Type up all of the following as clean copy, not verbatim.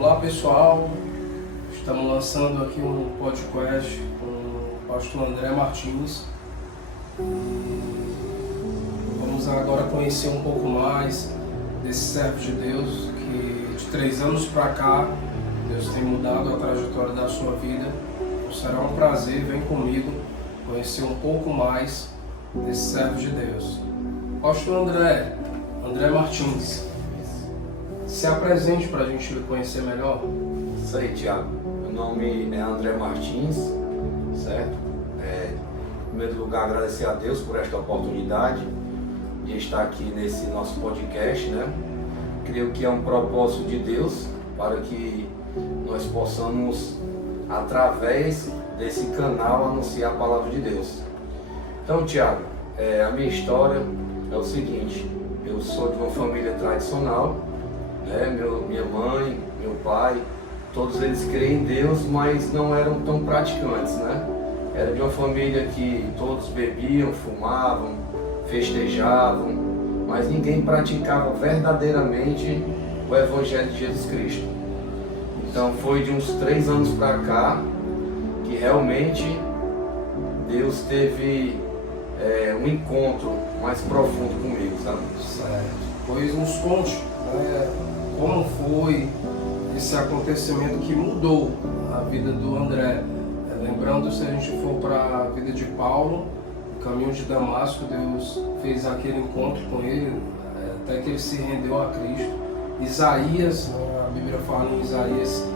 Olá pessoal, estamos lançando aqui um podcast com o pastor André Martins. Vamos agora conhecer um pouco mais desse servo de Deus que de 3 anos para cá Deus tem mudado a trajetória da sua vida. Então, será um prazer, vem comigo conhecer um pouco mais desse servo de Deus. Pastor André Martins, se apresente para a gente conhecer melhor. Isso aí, Thiago. Meu nome é André Martins, certo? Em primeiro lugar, agradecer a Deus por esta oportunidade de estar aqui nesse nosso podcast, né? Creio que é um propósito de Deus para que nós possamos, através desse canal, anunciar a palavra de Deus. Então, Thiago, a minha história é o seguinte: eu sou de uma família tradicional, né? Minha mãe, meu pai, todos eles creem em Deus, mas não eram tão praticantes, né? Era de uma família que todos bebiam, fumavam, festejavam, mas ninguém praticava verdadeiramente o Evangelho de Jesus Cristo. Então foi de uns 3 anos para cá que realmente Deus teve um encontro mais profundo comigo, sabe? Certo. Pois nos conte, como foi esse acontecimento que mudou a vida do André. Lembrando, se a gente for para a vida de Paulo, no caminho de Damasco, Deus fez aquele encontro com ele, até que ele se rendeu a Cristo. Isaías, a Bíblia fala em Isaías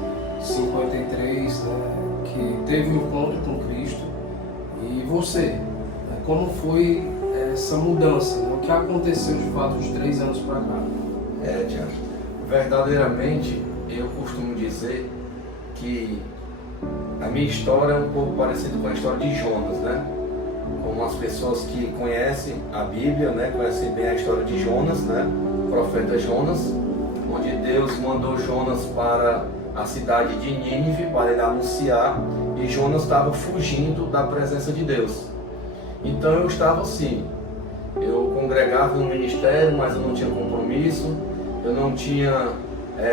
53, que teve um encontro com Cristo. E você, como foi essa mudança? O que aconteceu de fato de 3 anos para cá? Tiago, verdadeiramente eu costumo dizer que a minha história é um pouco parecida com a história de Jonas, né? Como as pessoas que conhecem a Bíblia, né, conhecem bem a história de Jonas, né? O profeta Jonas, onde Deus mandou Jonas para a cidade de Nínive para ele anunciar, e Jonas estava fugindo da presença de Deus. Então eu estava assim, eu congregava no ministério, mas eu não tinha compromisso, eu não tinha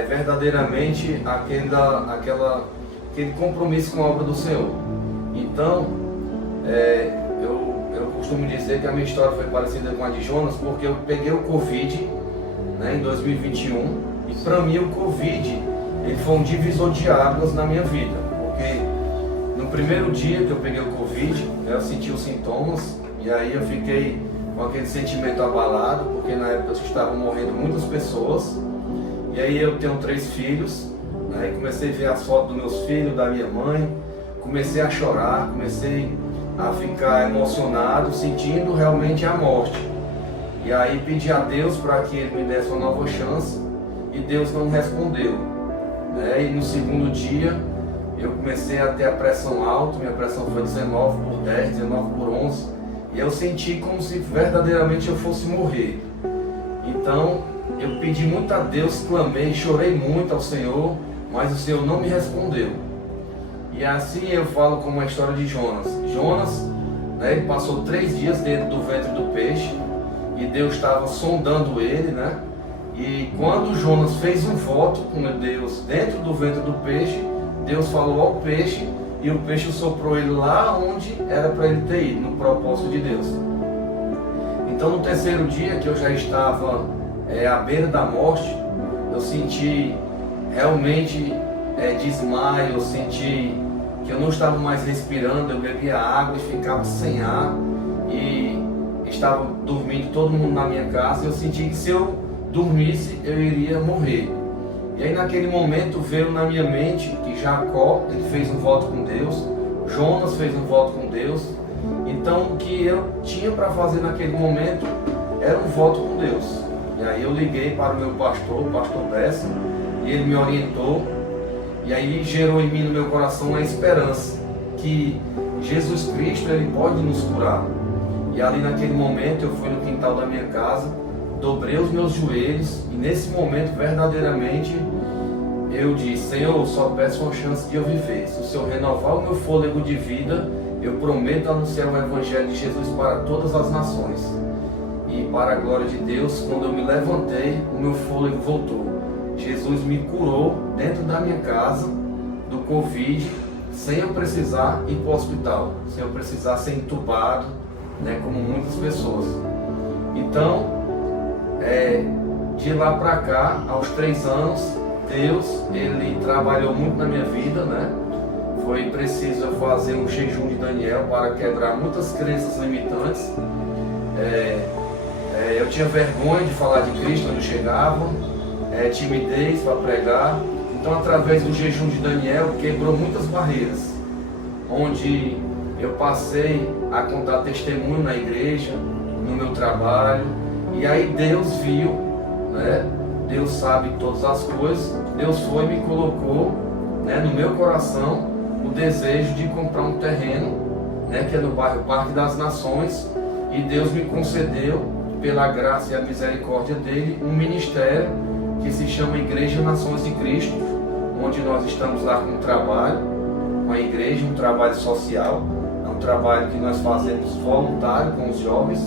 verdadeiramente aquele compromisso com a obra do Senhor. Então, eu costumo dizer que a minha história foi parecida com a de Jonas, porque eu peguei o Covid, né, em 2021, e para mim o Covid ele foi um divisor de águas na minha vida, porque no primeiro dia que eu peguei o Covid, eu senti os sintomas, e aí eu fiquei com aquele sentimento abalado, porque na época estavam morrendo muitas pessoas, e aí eu tenho 3 filhos, né, e comecei a ver as fotos dos meus filhos, da minha mãe, comecei a chorar, comecei a ficar emocionado, sentindo realmente a morte. E aí pedi a Deus para que Ele me desse uma nova chance, e Deus não respondeu, né? E no segundo dia eu comecei a ter a pressão alta, minha pressão foi 19/10, 19/11, e eu senti como se verdadeiramente eu fosse morrer. Então eu pedi muito a Deus, clamei, chorei muito ao Senhor, mas o Senhor não me respondeu. E assim eu falo como a história de Jonas. Jonas, né, ele passou 3 dias dentro do ventre do peixe, e Deus estava sondando ele, né? E quando Jonas fez um voto com Deus dentro do ventre do peixe, Deus falou ao peixe, e o peixe soprou ele lá onde era para ele ter ido, no propósito de Deus. Então no terceiro dia, que eu já estava à beira da morte, eu senti realmente desmaio, eu senti que eu não estava mais respirando, eu bebia água e ficava sem ar, e estava dormindo todo mundo na minha casa, e eu senti que se eu dormisse eu iria morrer. E aí naquele momento veio na minha mente que Jacó, ele fez um voto com Deus, Jonas fez um voto com Deus, então o que eu tinha para fazer naquele momento era um voto com Deus. E aí eu liguei para o meu pastor, o pastor Bessa, e ele me orientou, e aí gerou em mim, no meu coração, a esperança que Jesus Cristo, ele pode nos curar. E ali naquele momento eu fui no quintal da minha casa, dobrei os meus joelhos, e nesse momento verdadeiramente eu disse: Senhor, eu só peço uma chance de eu viver. Se o Senhor renovar o meu fôlego de vida, eu prometo anunciar o Evangelho de Jesus para todas as nações. E para a glória de Deus, quando eu me levantei, o meu fôlego voltou. Jesus me curou dentro da minha casa do Covid, sem eu precisar ir para o hospital, sem eu precisar ser entubado, né, como muitas pessoas. Então, de lá para cá, aos 3 anos, Deus, Ele trabalhou muito na minha vida, né? Foi preciso eu fazer um jejum de Daniel para quebrar muitas crenças limitantes. Eu tinha vergonha de falar de Cristo quando eu chegava, timidez para pregar. Então, através do jejum de Daniel, quebrou muitas barreiras, onde eu passei a contar testemunho na igreja, no meu trabalho, e aí Deus viu, né? Deus sabe todas as coisas. Deus foi e me colocou, né, no meu coração o desejo de comprar um terreno, né, que é no bairro Parque das Nações, e Deus me concedeu, pela graça e a misericórdia dele, um ministério que se chama Igreja Nações de Cristo, onde nós estamos lá com um trabalho, com a igreja, um trabalho social, é um trabalho que nós fazemos voluntário com os jovens.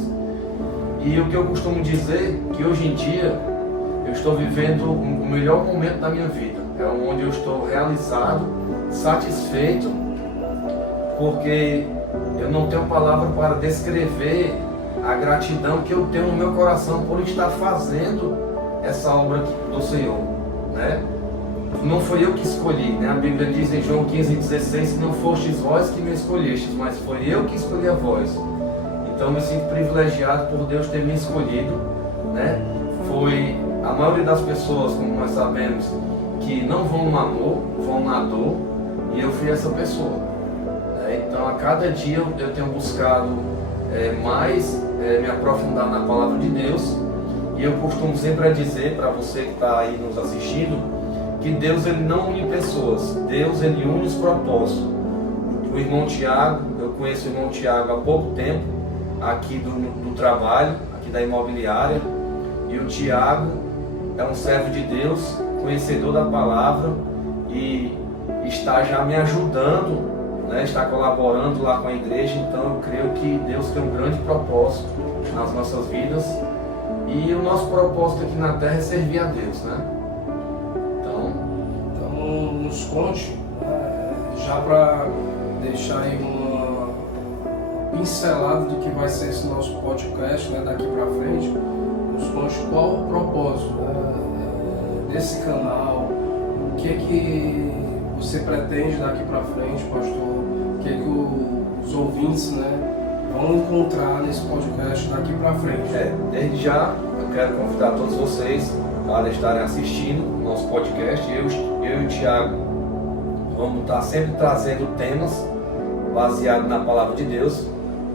E o que eu costumo dizer, que hoje em dia eu estou vivendo o melhor momento da minha vida, é onde eu estou realizado, satisfeito, porque eu não tenho palavra para descrever a gratidão que eu tenho no meu coração por estar fazendo essa obra do Senhor, né? Não foi eu que escolhi, né? A Bíblia diz em João 15,16 que não fostes vós que me escolhestes, mas foi eu que escolhi a vós. Então eu me sinto privilegiado por Deus ter me escolhido, né? Foi a maioria das pessoas, como nós sabemos, que não vão no amor, vão na dor, e eu fui essa pessoa, né? Então a cada dia eu tenho buscado mais me aprofundar na palavra de Deus, e eu costumo sempre dizer para você que está aí nos assistindo, que Deus, ele não une pessoas, Deus, ele une os propósitos. O irmão Tiago, eu conheço o irmão Tiago há pouco tempo, aqui do trabalho, aqui da imobiliária, e o Tiago é um servo de Deus, conhecedor da palavra, e está já me ajudando, né, está colaborando lá com a igreja. Então eu creio que Deus tem um grande propósito nas nossas vidas, e o nosso propósito aqui na terra é servir a Deus, né? Então nos conte, já para deixar aí uma pincelada do que vai ser esse nosso podcast, né, daqui para frente, nos conte qual o propósito, né, desse canal, o que você pretende daqui para frente, pastor, o que os ouvintes, né, vão encontrar nesse podcast daqui para frente. Desde já eu quero convidar todos vocês para estarem assistindo o nosso podcast. Eu e o Tiago vamos estar sempre trazendo temas baseados na palavra de Deus.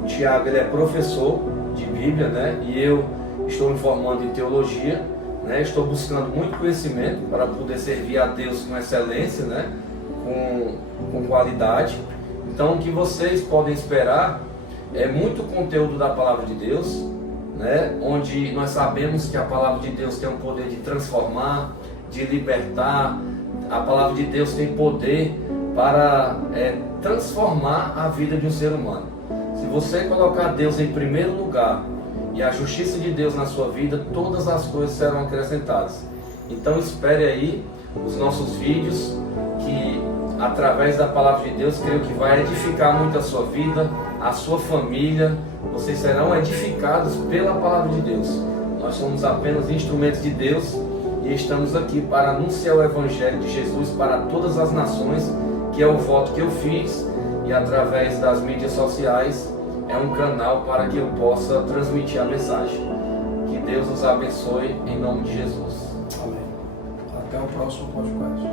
O Tiago, ele é professor de Bíblia, né? E eu estou me formando em teologia, né? Estou buscando muito conhecimento para poder servir a Deus com excelência, né? Com qualidade. Então o que vocês podem esperar é muito conteúdo da palavra de Deus, né? Onde nós sabemos que a palavra de Deus tem o poder de transformar, de libertar. A palavra de Deus tem poder para transformar a vida de um ser humano. Se você colocar Deus em primeiro lugar e a justiça de Deus na sua vida, todas as coisas serão acrescentadas. Então espere aí os nossos vídeos, que através da palavra de Deus, creio que vai edificar muito a sua vida, a sua família. Vocês serão edificados pela palavra de Deus. Nós somos apenas instrumentos de Deus e estamos aqui para anunciar o Evangelho de Jesus para todas as nações, que é o voto que eu fiz, e através das mídias sociais é um canal para que eu possa transmitir a mensagem. Que Deus nos abençoe em nome de Jesus. Amém. Até o próximo podcast.